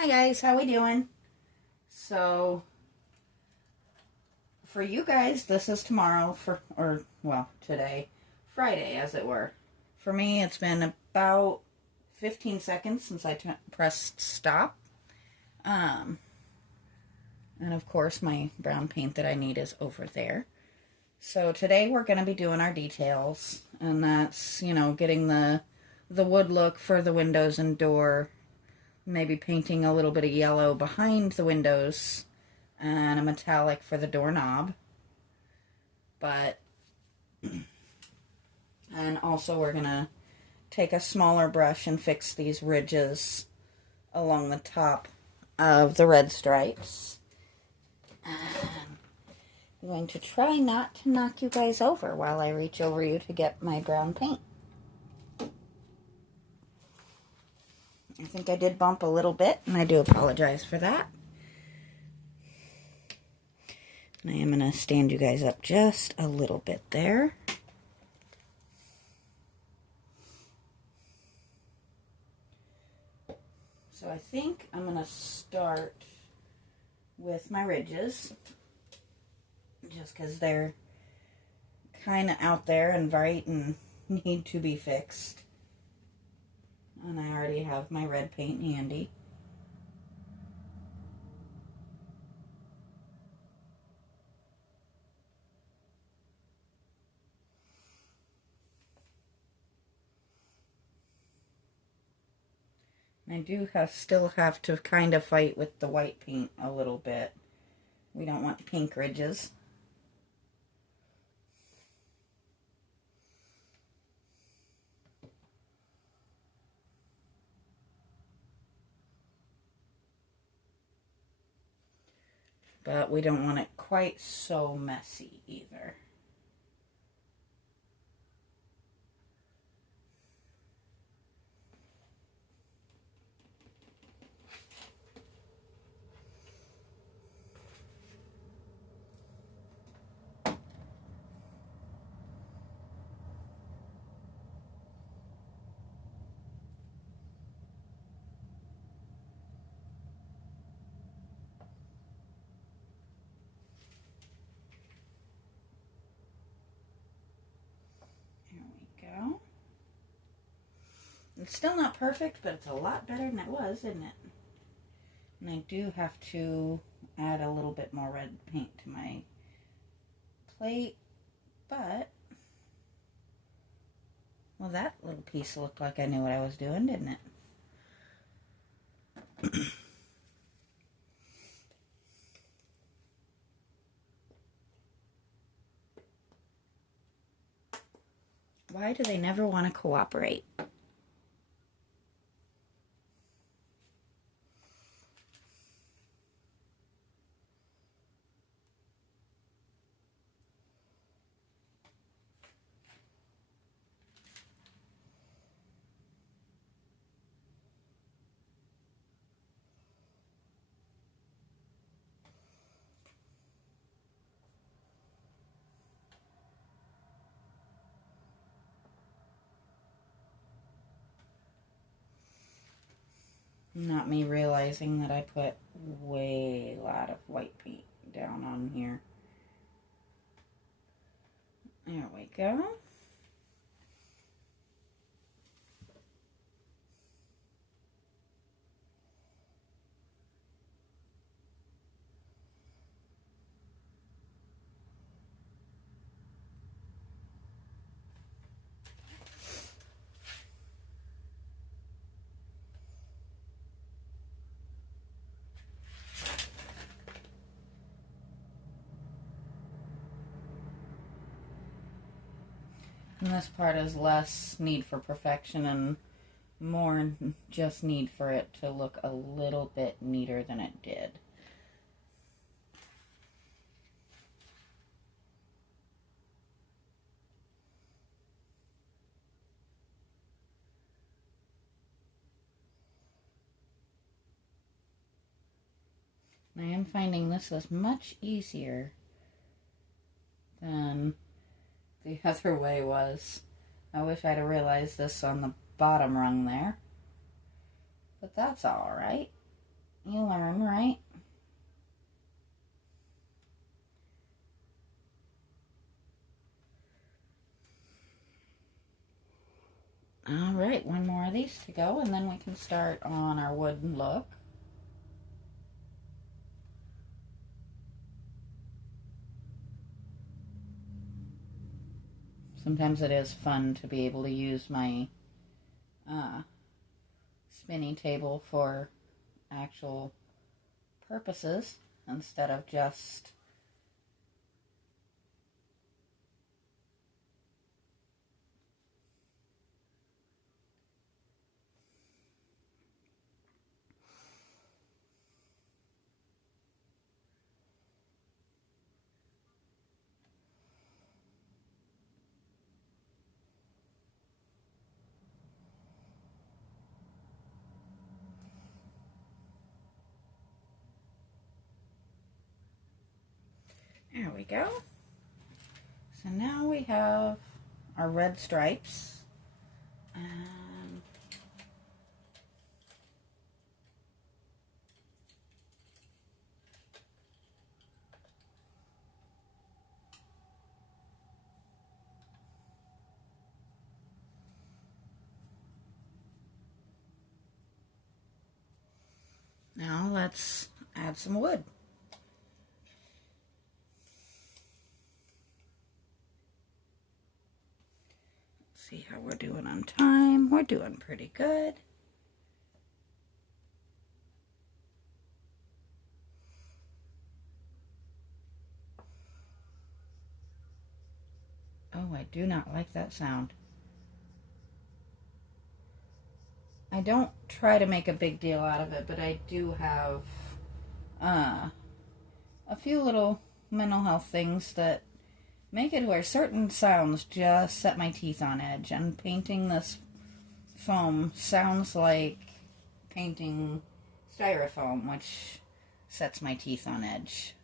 Hi guys, how we doing? So, for you guys, this is tomorrow today, Friday as it were. For me, it's been about 15 seconds since I pressed stop. And of course my brown paint that I need is over there. So today we're going to be doing our details, and that's, getting the wood look for the windows and door. Maybe painting a little bit of yellow behind the windows and a metallic for the doorknob. And also we're going to take a smaller brush and fix these ridges along the top of the red stripes. I'm going to try not to knock you guys over while I reach over you to get my brown paint. I think I did bump a little bit, and I do apologize for that. And I am going to stand you guys up just a little bit there. So I think I'm going to start with my ridges, just because they're kind of out there and bright and need to be fixed. And I already have my red paint handy. I do still have to kind of fight with the white paint a little bit. We don't want pink ridges. But we don't want it quite so messy either. It's still not perfect, but it's a lot better than it was, isn't it? And I do have to add a little bit more red paint to my plate, but, well, that little piece looked like I knew what I was doing, didn't it? Why do they never want to cooperate? Not me realizing that I put way a lot of white paint down on here. There we go. And this part is less need for perfection and more just need for it to look a little bit neater than it did. I am finding this is much easier than the other way was. I wish I'd have realized this on the bottom rung there. But that's alright. you learn, right? All right, one more of these to go, and then we can start on our wooden look. Sometimes it is fun to be able to use my spinning table for actual purposes instead of just there we go. So now we have our red stripes. Now let's add some wood. See how we're doing on time. We're doing pretty good. Oh, I do not like that sound. I don't try to make a big deal out of it, but I do have a few little mental health things that make it where certain sounds just set my teeth on edge, and painting this foam sounds like painting styrofoam, which sets my teeth on edge.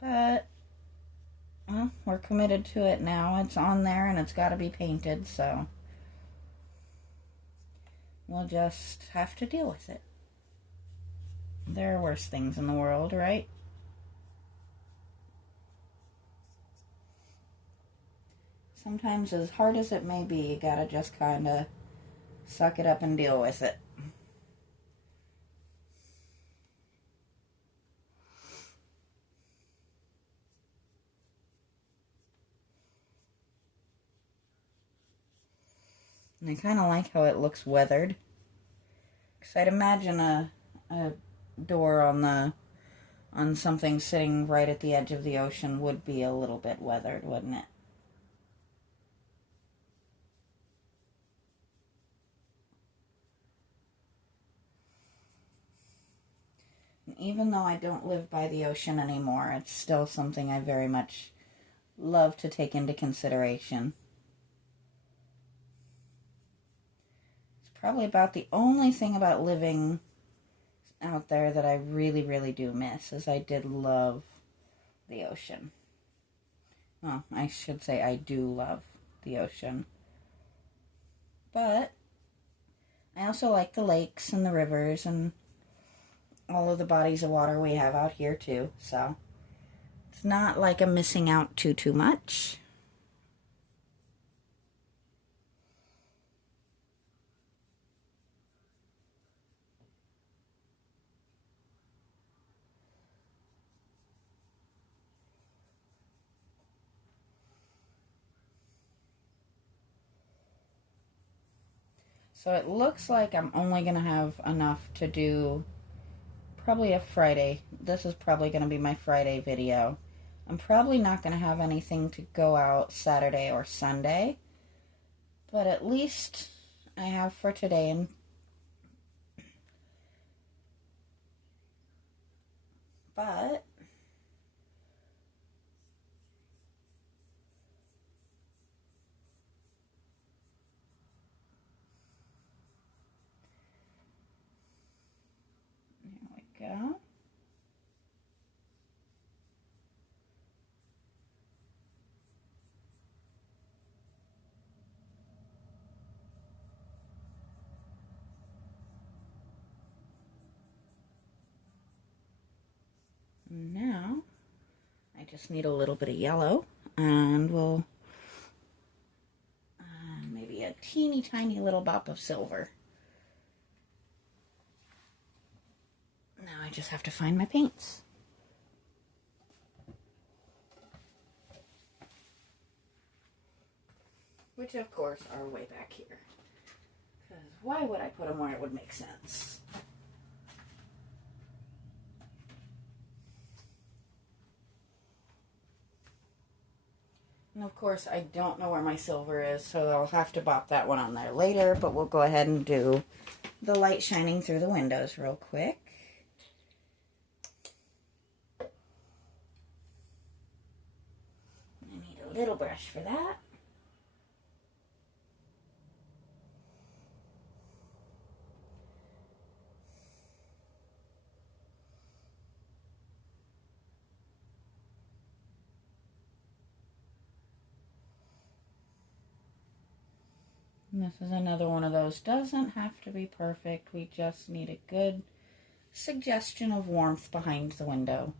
But, well, we're committed to it now. It's on there and it's got to be painted, so we'll just have to deal with it. There are worse things in the world, right? Sometimes, as hard as it may be, you gotta just kind of suck it up and deal with it. And I kind of like how it looks weathered. Because I'd imagine a door on something sitting right at the edge of the ocean would be a little bit weathered, wouldn't it? And even though I don't live by the ocean anymore, it's still something I very much love to take into consideration. It's probably about the only thing about living out there that I really, really do miss, is I did love the ocean. Well, I should say I do love the ocean. But I also like the lakes and the rivers and all of the bodies of water we have out here too. So it's not like I'm missing out too much. So it looks like I'm only going to have enough to do probably a Friday. This is probably going to be my Friday video. I'm probably not going to have anything to go out Saturday or Sunday. But at least I have for today. And but there we go. Now, I just need a little bit of yellow, and we'll maybe a teeny tiny little bop of silver. Now I just have to find my paints. Which, of course, are way back here. Because why would I put them where it would make sense? And of course, I don't know where my silver is, so I'll have to bop that one on there later, but we'll go ahead and do the light shining through the windows real quick. I need a little brush for that. And this is another one of those, doesn't have to be perfect, we just need a good suggestion of warmth behind the window.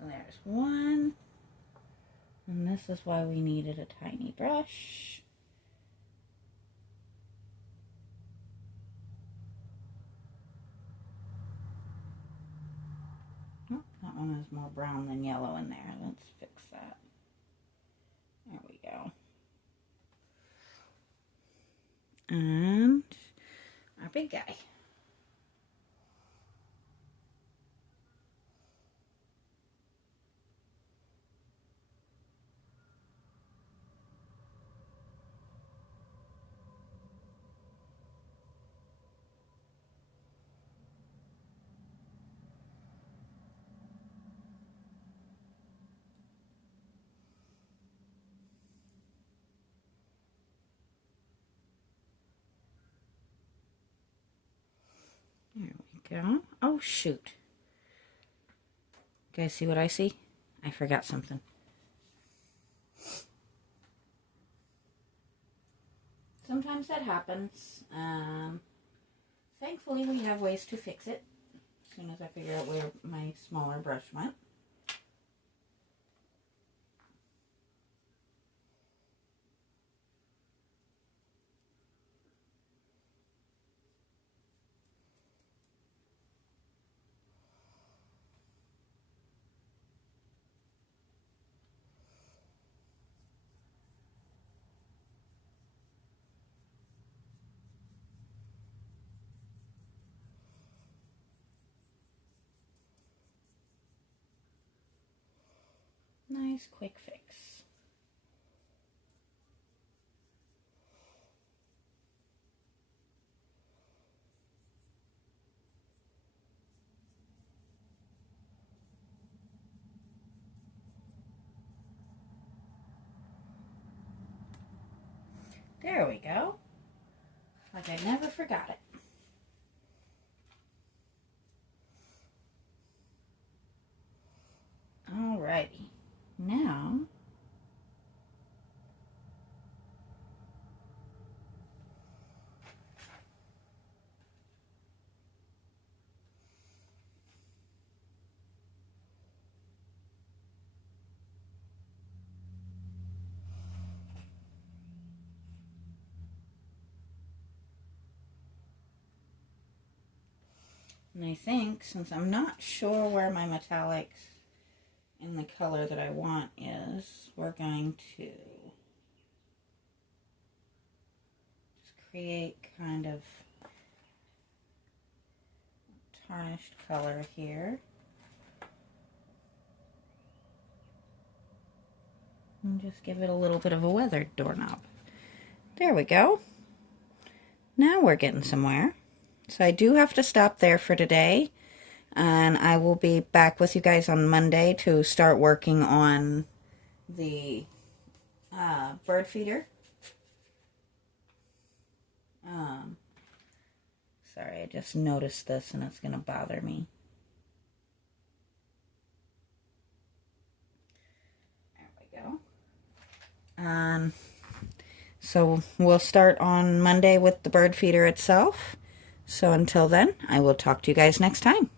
So there's one. And this is why we needed a tiny brush. Oh, that one is more brown than yellow in there. Let's fix that. There we go. And our big guy. There we go. Oh, shoot. You guys see what I see? I forgot something. Sometimes that happens. Thankfully, we have ways to fix it as soon as I figure out where my smaller brush went. Nice quick fix. There we go. Like I never forgot it. Alrighty. Now, and I think, since I'm not sure where my metallics in the color that I want is, we're going to just create kind of tarnished color here. And just give it a little bit of a weathered doorknob. There we go. Now we're getting somewhere. So I do have to stop there for today. And I will be back with you guys on Monday to start working on the bird feeder. Sorry, I just noticed this and it's going to bother me. There we go. So we'll start on Monday with the bird feeder itself. So until then, I will talk to you guys next time.